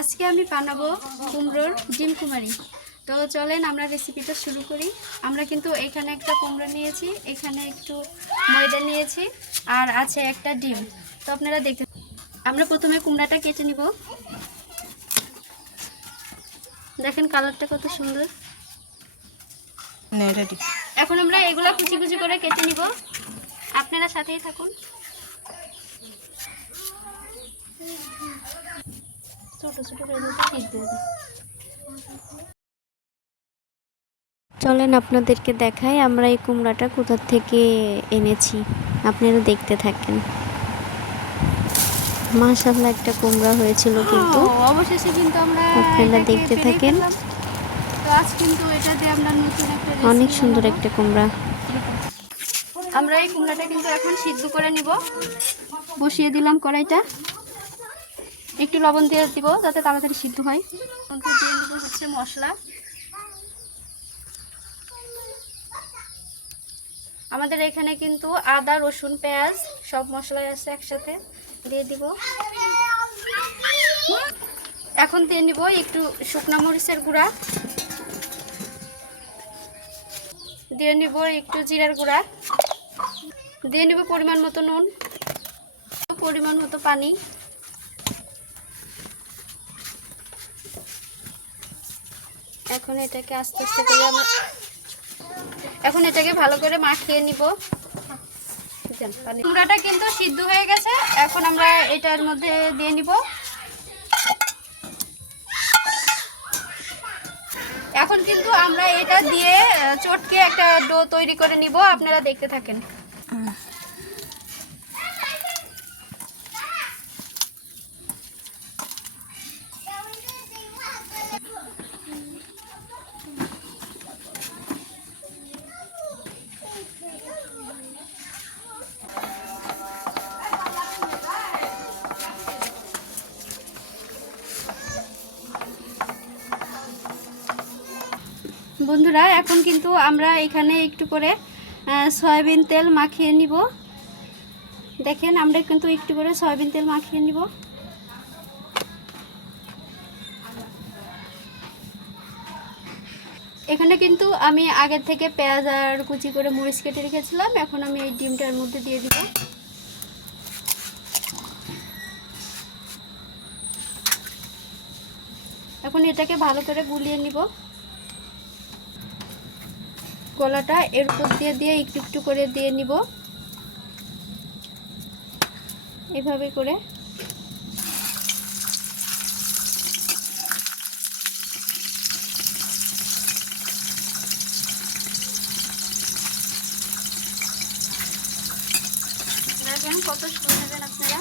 আজকে আমি বানাবো কুমড়োর ডিম কুমারি। তো চলেন আমরা রেসিপিটা শুরু করি। আমরা কিন্তু এখানে একটা কুমড়ো নিয়েছি, এখানে একটু ময়দা নিয়েছি, আর আছে একটা ডিম। তো আপনারা দেখতে, আমরা প্রথমে কুমড়াটা কেটে নিব। দেখেন কালারটা কত সুন্দর। এখন আমরা এগুলা কুচি কুচি করে কেটে নিব, আপনারা সাথেই থাকুন। ছোট ছোট করে দিতে হবে। চলেন আপনাদেরকে দেখাই আমরা এই কুমড়াটা কোথা থেকে এনেছি, আপনারা দেখতে থাকেন। মাশাআল্লাহ একটা কুমড়া হয়েছিল, কিন্তু অবশেষে কিন্তু আমরা আপনারা দেখতে থাকেন। তো আজ কিন্তু এটা দিয়ে আমরা নতুন একটা রেসিপি, অনেক সুন্দর একটা কুমড়া। আমরা এই কুমড়াটা কিন্তু এখন সিদ্ধ করে নিব। বসিয়ে দিলাম কড়াইটা, একটু লবণ দিয়ে দিব যাতে তাড়াতাড়ি সিদ্ধ হয়। দিয়ে নিব হচ্ছে মশলা। আমাদের এখানে কিন্তু আদা, রসুন, পেঁয়াজ সব মশলাই আছে, একসাথে দিয়ে দিব। এখন দিয়ে নিব একটু শুকনো মরিচের গুঁড়া, দিয়ে নিব একটু জিরার গুঁড়া, দিয়ে নিব পরিমাণ মতো নুন, পরিমাণ মতো পানি। এখন এটাকে আস্তে আস্তে করে এখন এটাকে ভালো করে মাখিয়ে নিব। কুমড়াটা কিন্তু সিদ্ধ হয়ে গেছে, এখন আমরা এটার মধ্যে দিয়ে নিব। এখন কিন্তু আমরা এটা দিয়ে চটকে একটা ডো তৈরি করে নিব, আপনারা দেখতে থাকেন। বন্ধুরা এখন কিন্তু আমরা এখানে একটু করে সয়াবিন তেল মাখিয়ে নিব। দেখেন আমরা কিন্তু একটু করে সয়াবিন তেল মাখিয়ে নিব। এখানে কিন্তু আমি আগে থেকে পেঁয়াজ আর কুচি করে মরিচ কেটে রেখেছিলাম। এখন আমি এই ডিমটার মধ্যে দিয়ে দিব। এখন এটাকে ভালো করে গুলিয়ে নিব। গলাটা এর উপর দিয়ে দিয়ে একটু একটু করে দিয়ে নিব, এভাবে করে। দেখেন কত সুন্দর নেবেন আপনারা।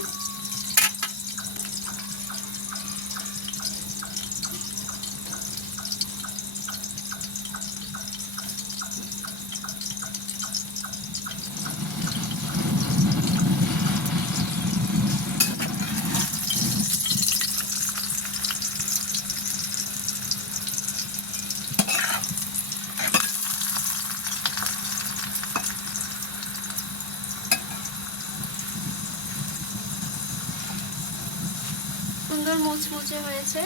সুন্দর মুচমুচে হয়েছে।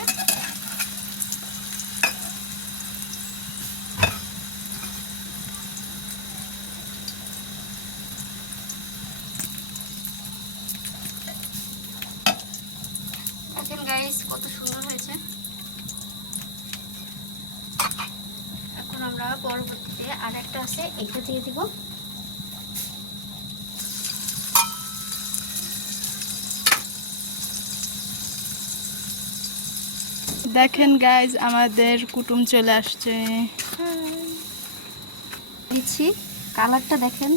দেখেন গাইস কত সুন্দর হয়েছে। এখন আমরা পরবর্তীতে আর একটা আছে, এটা দিয়ে দিব। দেখেন গাইজ আমাদের কুটুম চলে আসছে। দিচ্ছি, কালারটা দেখেন